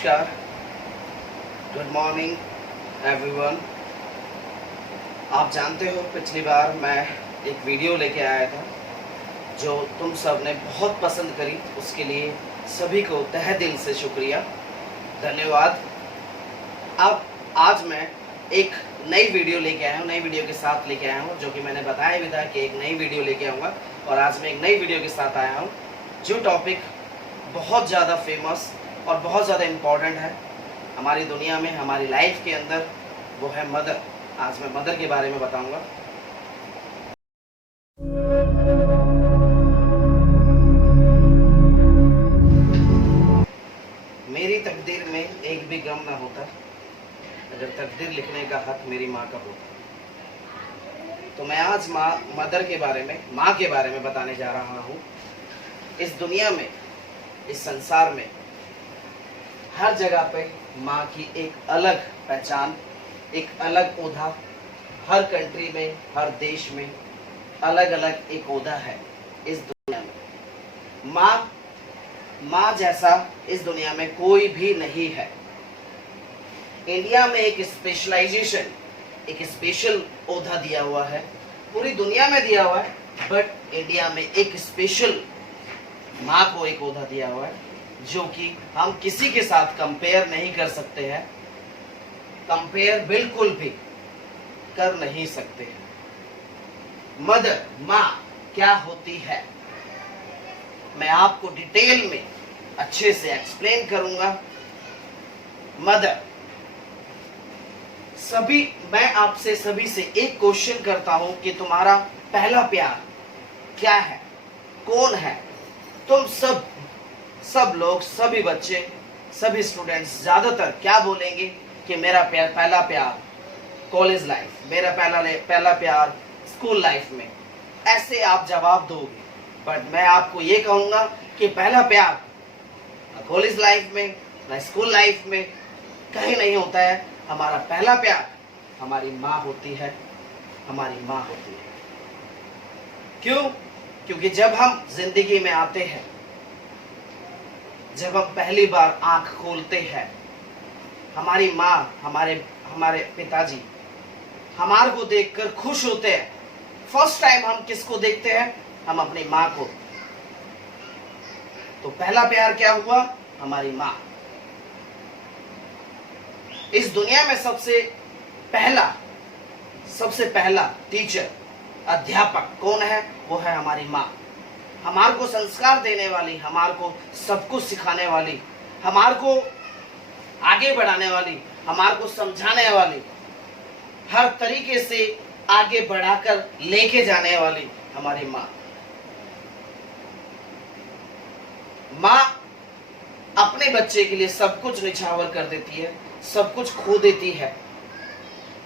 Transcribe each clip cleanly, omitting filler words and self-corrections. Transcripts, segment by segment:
नमस्कार, good morning everyone. आप जानते हो पिछली बार मैं एक वीडियो लेके आया था जो तुम सब ने बहुत पसंद करी, उसके लिए सभी को तहे दिल से शुक्रिया, धन्यवाद। अब आज मैं एक नई वीडियो लेके आया हूँ, नई वीडियो के साथ लेके आया हूँ, जो कि मैंने बताया भी था कि एक नई वीडियो लेके आऊँगा। और आज मैं एक नई वीडियो के साथ आया हूँ जो टॉपिक बहुत ज़्यादा फेमस और बहुत ज़्यादा इम्पॉर्टेंट है हमारी दुनिया में, हमारी लाइफ के अंदर, वो है मदर। आज मैं मदर के बारे में बताऊंगा। मेरी तकदीर में एक भी गम ना होता अगर तकदीर लिखने का हक मेरी माँ का होता। तो मैं आज मदर के बारे में, माँ के बारे में बताने जा रहा हूँ। इस दुनिया में, इस संसार में हर जगह पे माँ की एक अलग पहचान, एक अलग ओधा, हर कंट्री में, हर देश में अलग अलग एक ओधा है। इस दुनिया में माँ जैसा इस दुनिया में कोई भी नहीं है। इंडिया में एक स्पेशलाइजेशन, एक स्पेशल ओधा दिया हुआ है, पूरी दुनिया में दिया हुआ है, बट इंडिया में एक स्पेशल माँ को एक ओधा दिया हुआ है जो कि हम किसी के साथ कंपेयर नहीं कर सकते हैं, कंपेयर बिल्कुल भी कर नहीं सकते हैं। मदर, माँ क्या होती है, मैं आपको डिटेल में अच्छे से एक्सप्लेन करूंगा। मदर, मैं आपसे सभी से एक क्वेश्चन करता हूं कि तुम्हारा पहला प्यार क्या है, कौन है? तुम सब लोग, सभी बच्चे, सभी स्टूडेंट्स ज्यादातर क्या बोलेंगे कि मेरा पहला प्यार कॉलेज लाइफ, मेरा पहला प्यार स्कूल लाइफ में, ऐसे आप जवाब दोगे। बट मैं आपको ये कहूंगा कि पहला प्यार ना कॉलेज लाइफ में, ना स्कूल लाइफ में कहीं नहीं होता है। हमारा पहला प्यार हमारी माँ होती है, हमारी माँ होती है। क्यों? क्योंकि जब हम जिंदगी में आते हैं, जब हम पहली बार आंख खोलते हैं, हमारी माँ, हमारे पिताजी हमारे को देखकर खुश होते हैं। फर्स्ट टाइम हम किसको देखते हैं? हम अपनी माँ को। तो पहला प्यार क्या हुआ? हमारी माँ। इस दुनिया में सबसे पहला टीचर, अध्यापक कौन है? वो है हमारी माँ। हमारे को संस्कार देने वाली, हमारे को सब कुछ सिखाने वाली, हमारे को आगे बढ़ाने वाली, हमारे को समझाने वाली, हर तरीके से आगे बढ़ाकर लेके जाने वाली हमारी माँ। माँ अपने बच्चे के लिए सब कुछ निछावर कर देती है, सब कुछ खो देती है।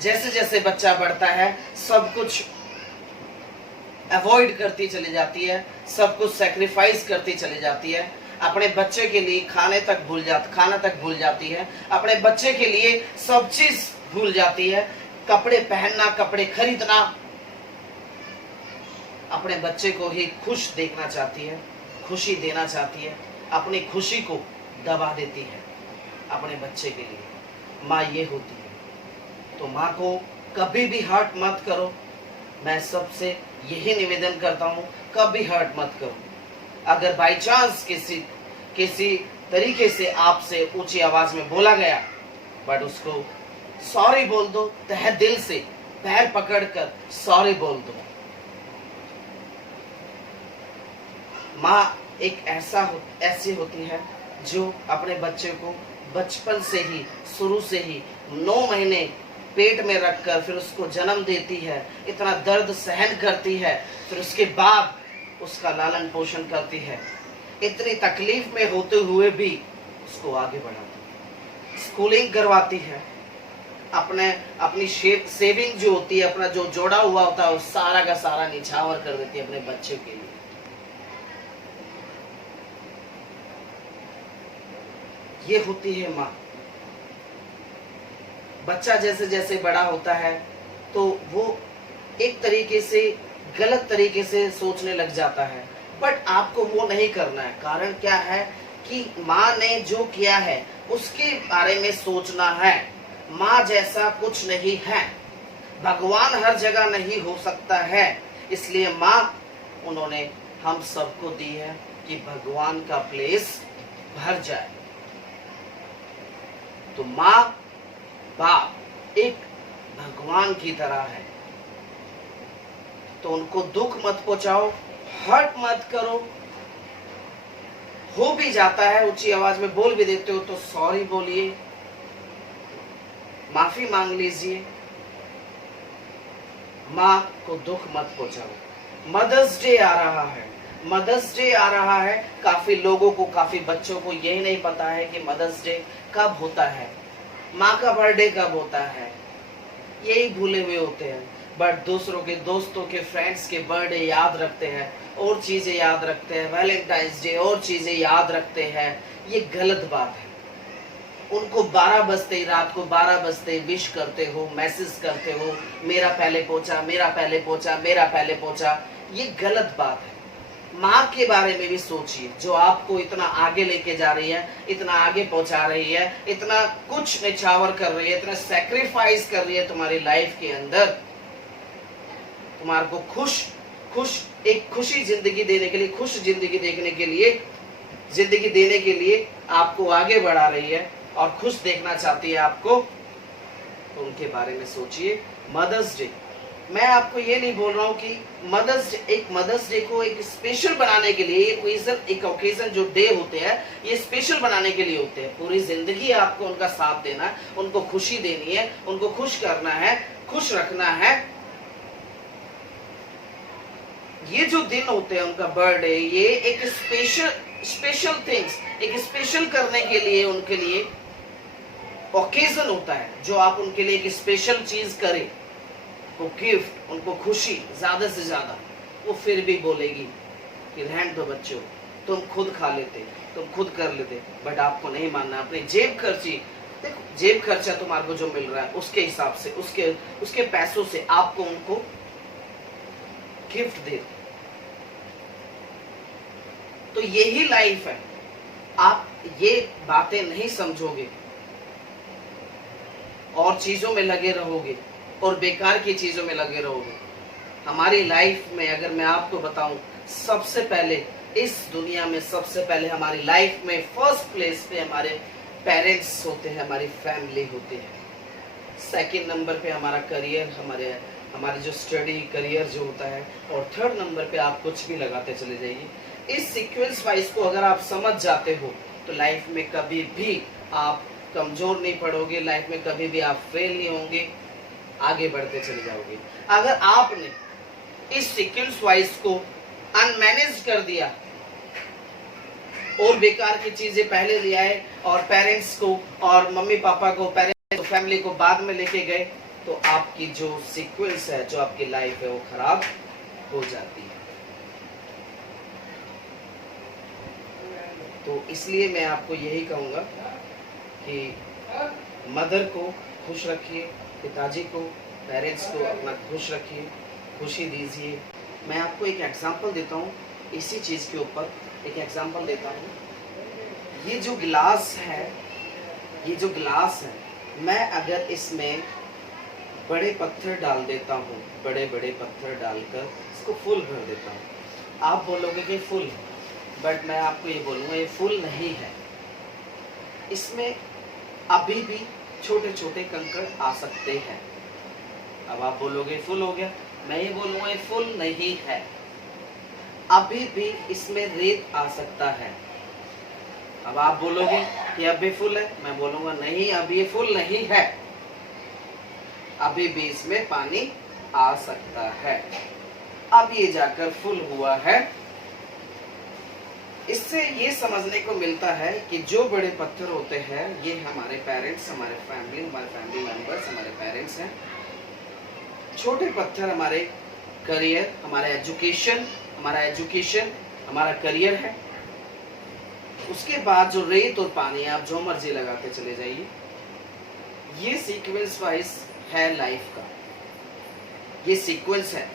जैसे जैसे बच्चा बढ़ता है, सब कुछ अवॉइड करती चली जाती है, सब कुछ सैक्रिफाइस करती चली जाती है। अपने बच्चे के लिए खाना तक भूल जाती है, अपने बच्चे के लिए सब चीज भूल जाती है। कपड़े पहनना, कपड़े खरीदना, अपने बच्चे को ही खुश देखना चाहती है, खुशी देना चाहती है, अपनी खुशी को दबा देती है अपने बच्चे के लिए। माँ ये होती है। तो माँ को कभी भी हर्ट मत करो। मैं सबसे यही निवेदन करता हूँ, कभी हर्ट मत करो। अगर बाई चांस किसी तरीके से आपसे ऊंची आवाज में बोला गया, बट उसको सॉरी बोल दो, तहे दिल से पैर पकड़कर सॉरी बोल दो। माँ एक ऐसी होती है जो अपने बच्चे को बचपन से ही, शुरू से ही 9 महीने पेट में रखकर फिर उसको जन्म देती है, इतना दर्द सहन करती है, फिर उसके बाद उसका लालन पोषण करती है, इतनी तकलीफ में होते हुए भी उसको आगे बढ़ाती है, स्कूलिंग करवाती है, अपनी सेविंग जो होती है, अपना जो जोड़ा हुआ होता है, वो सारा का सारा निछावर कर देती है अपने बच्चे के लिए। ये होती है माँ। बच्चा जैसे जैसे बड़ा होता है तो वो एक तरीके से गलत तरीके से सोचने लग जाता है, बट आपको वो नहीं करना है। कारण क्या है कि माँ ने जो किया है उसके बारे में सोचना है। माँ जैसा कुछ नहीं है, भगवान हर जगह नहीं हो सकता है, इसलिए माँ उन्होंने हम सबको दी है कि भगवान का प्लेस भर जाए। तो माँ बाप एक भगवान की तरह है, तो उनको दुख मत पहुंचाओ, हर्ट मत करो। हो भी जाता है, ऊंची आवाज में बोल भी देते हो तो सॉरी बोलिए, माफी मांग लीजिए। माँ को दुख मत पहुंचाओ। मदर्स डे आ रहा है, मदर्स डे आ रहा है। काफी लोगों को, काफी बच्चों को यही नहीं पता है कि मदर्स डे कब होता है, माँ का बर्थडे कब होता है, यही भूले हुए होते हैं। बट दूसरों के, दोस्तों के, फ्रेंड्स के बर्थडे याद रखते हैं, और चीजें याद रखते हैं, वैलेंटाइंस डे और चीजें याद रखते हैं। ये गलत बात है। उनको 12 बजते ही, रात को 12 बजते विश करते हो, मैसेज करते हो, मेरा पहले पहुंचा, मेरा पहले पहुंचा, मेरा पहले पहुंचा। ये गलत बात है। माँ के बारे में भी सोचिए, जो आपको इतना आगे लेके जा रही है, इतना आगे पहुंचा रही है, इतना कुछ निछावर कर रही है, इतना सैक्रिफाइस कर रही है तुम्हारी लाइफ के अंदर, तुम्हारे को एक खुशी जिंदगी देने के लिए, खुश जिंदगी देखने के लिए, जिंदगी देने के लिए आपको आगे बढ़ा रही है और खुश देखना चाहती है आपको, तो उनके बारे में सोचिए। मदर्स डे, मैं आपको ये नहीं बोल रहा हूँ कि मदर्स डे को एक स्पेशल बनाने के लिए, एक ओकेजन जो डे होते हैं, ये स्पेशल बनाने के लिए होते हैं। पूरी जिंदगी आपको उनका साथ देना है, उनको खुशी देनी है, उनको खुश करना है, खुश रखना है। ये जो दिन होते हैं उनका बर्थडे, ये एक स्पेशल थिंग्स, एक स्पेशल करने के लिए, उनके लिए ओकेजन होता है, जो आप उनके लिए एक स्पेशल चीज करें, वो गिफ्ट, उनको खुशी ज्यादा से ज्यादा। वो फिर भी बोलेगी कि रहने दो बच्चों, तुम खुद खा लेते, तुम खुद कर लेते, बट आपको नहीं मानना। अपनी जेब खर्ची, देखो जेब खर्चा तुम्हारे को जो मिल रहा है उसके हिसाब से, उसके पैसों से आपको उनको गिफ्ट दे। तो यही लाइफ है। आप ये बातें नहीं समझोगे और चीजों में लगे रहोगे और बेकार की चीजों में लगे रहोगे। हमारी लाइफ में अगर मैं आपको बताऊं, सबसे पहले इस दुनिया में, सबसे पहले हमारी लाइफ में फर्स्ट प्लेस पे हमारे पेरेंट्स होते हैं, हमारी फैमिली होती है। सेकंड नंबर पे हमारा करियर, हमारे जो स्टडी करियर जो होता है, और थर्ड नंबर पे आप कुछ भी लगाते चले जाइए। इस सीक्वेंस वाइज को अगर आप समझ जाते हो तो लाइफ में कभी भी आप कमजोर नहीं पड़ोगे, लाइफ में कभी भी आप फेल नहीं होंगे, आगे बढ़ते चले जाओगे। अगर आपने इस सीक्वेंस वाइज को अनमैनेज कर दिया और बेकार की चीजें पहले ले आए और पेरेंट्स को और मम्मी पापा को, पेरेंट्स को, फैमिली को बाद में लेके गए, तो आपकी जो सीक्वेंस है, जो आपकी लाइफ है, वो खराब हो जाती है। तो इसलिए मैं आपको यही कहूंगा कि मदर को खुश रखिए, पिताजी को, पेरेंट्स को अपना खुश रखिए, खुशी दीजिए। मैं आपको एक एग्जांपल देता हूँ, इसी चीज़ के ऊपर एक एग्जांपल देता हूँ। ये जो गिलास है, मैं अगर इसमें बड़े पत्थर डाल देता हूँ, बड़े बड़े पत्थर डालकर इसको फुल भर देता हूँ, आप बोलोगे कि फुल, बट मैं आपको ये बोलूँगा ये फुल नहीं है। इसमें अभी भी छोटे छोटे कंकड़ आ सकते हैं। अब आप बोलोगे फुल हो गया, मैं ये बोलूँगा ये फुल नहीं है, अभी भी इसमें रेत आ सकता है। अब आप बोलोगे कि अब भी फुल है, मैं बोलूँगा नहीं, अभी ये फुल नहीं है, अभी भी इसमें पानी आ सकता है, अब ये जाकर फुल हुआ है। इससे ये समझने को मिलता है कि जो बड़े पत्थर होते हैं ये हमारे पेरेंट्स, हमारे फैमिली मेंबर्स, हमारे पेरेंट्स हैं। छोटे पत्थर हमारे करियर, हमारा एजुकेशन, हमारा करियर है। उसके बाद जो रेत और पानी, आप जो मर्जी लगाते चले जाइए। ये सीक्वेंस वाइज है लाइफ का, ये सीक्वेंस है।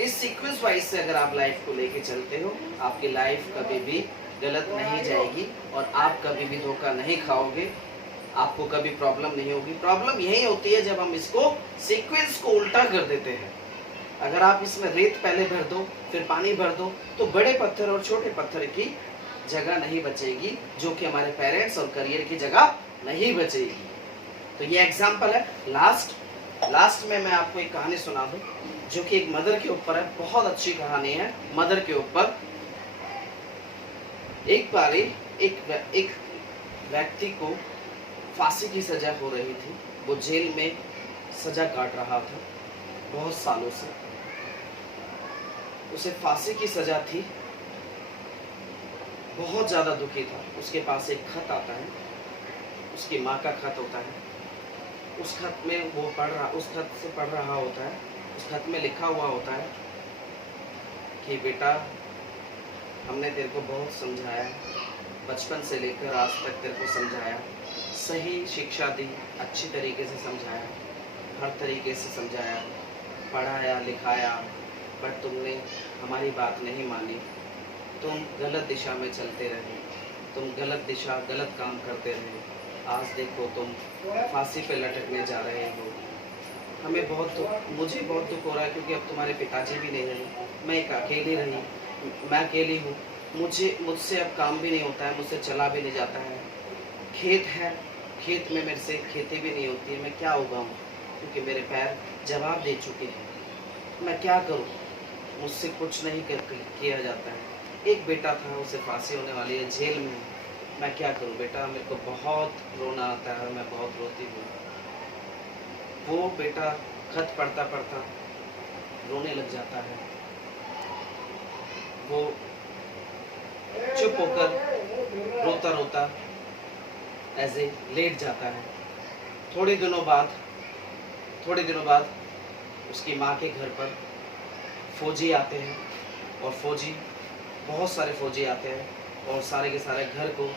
इस सीक्वेंस वाइज से अगर आप लाइफ को लेके चलते हो, आपकी लाइफ कभी भी गलत नहीं जाएगी और आप कभी भी धोखा नहीं खाओगे, आपको कभी प्रॉब्लम नहीं होगी। प्रॉब्लम यही होती है जब हम इसको सीक्वेंस को उल्टा कर देते हैं। अगर आप इसमें रेत पहले भर दो फिर पानी भर दो तो बड़े पत्थर और छोटे पत्थर की जगह नहीं बचेगी, जो कि हमारे पेरेंट्स और करियर की जगह नहीं बचेगी। तो ये एग्जाम्पल है। लास्ट में मैं आपको एक कहानी सुना दूं जो कि एक मदर के ऊपर है। बहुत अच्छी कहानी है मदर के ऊपर। एक बारी एक व्यक्ति को फांसी की सजा हो रही थी। वो जेल में सजा काट रहा था बहुत सालों से। उसे फांसी की सजा थी, बहुत ज्यादा दुखी था। उसके पास एक खत आता है, उसकी माँ का खत होता है। उस खत में उस खत से पढ़ रहा होता है। उस खत में लिखा हुआ होता है कि बेटा, हमने तेरे को बहुत समझाया, बचपन से लेकर आज तक तेरे को समझाया, सही शिक्षा दी, अच्छी तरीके से समझाया, हर तरीके से समझाया, पढ़ाया लिखाया, बट तुमने हमारी बात नहीं मानी। तुम गलत दिशा में चलते रहे, तुम गलत काम करते रहे। आज देखो तुम फांसी पे लटकने जा रहे हो। मुझे बहुत दुख हो रहा है क्योंकि अब तुम्हारे पिताजी भी नहीं रहे, मैं एक अकेली रही, मैं अकेली हूँ। मुझसे अब काम भी नहीं होता है, मुझसे चला भी नहीं जाता है। खेत है, खेत में मेरे से खेती भी नहीं होती है। मैं क्या उगाऊँ क्योंकि मेरे पैर जवाब दे चुके हैं। मैं क्या करूँ, मुझसे कुछ नहीं किया जाता है। एक बेटा था, उसे फांसी होने वाली है, जेल में। मैं क्या करूँ बेटा, मेरे को बहुत रोना आता है, मैं बहुत रोती हूँ। वो बेटा खत पढ़ता पढ़ता रोने लग जाता है। वो चुप होकर रोता रोता ऐसे लेट जाता है। थोड़े दिनों बाद उसकी माँ के घर पर फौजी आते हैं और बहुत सारे फौजी आते हैं और सारे के सारे घर को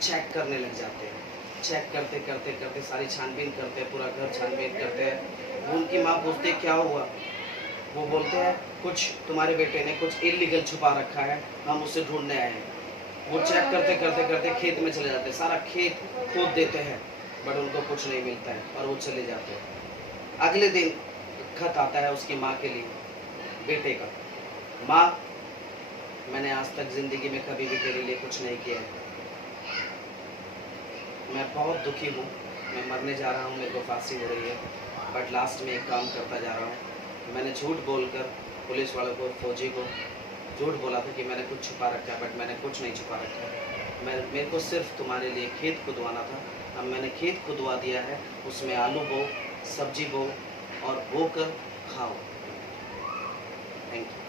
चेक करने लग जाते हैं। चेक करते करते सारी छानबीन करते हैं, पूरा घर छानबीन करते हैं। उनकी माँ पूछती है क्या हुआ। वो बोलते हैं कुछ तुम्हारे बेटे ने कुछ इलीगल छुपा रखा है, हम उसे ढूंढने आए हैं। वो चेक करते खेत में चले जाते हैं, सारा खेत खोद देते हैं, बट उनको कुछ नहीं मिलता है और वो चले जाते हैं। अगले दिन खत आता है उसकी माँ के लिए, बेटे का। माँ, मैंने आज तक जिंदगी में कभी भी तेरे लिए कुछ नहीं किया है। मैं बहुत दुखी हूँ, मैं मरने जा रहा हूँ, मेरे को फांसी हो रही है, बट लास्ट में एक काम करता जा रहा हूँ। मैंने झूठ बोलकर पुलिस वालों को, फौजी को झूठ बोला था कि मैंने कुछ छुपा रखा है, बट मैंने कुछ नहीं छुपा रखा है। मेरे को सिर्फ तुम्हारे लिए खेत खुदवाना था। अब मैंने खेत खुदवा दिया है, उसमें आलू बो, सब्जी बो और बो कर खाओ। Thank you.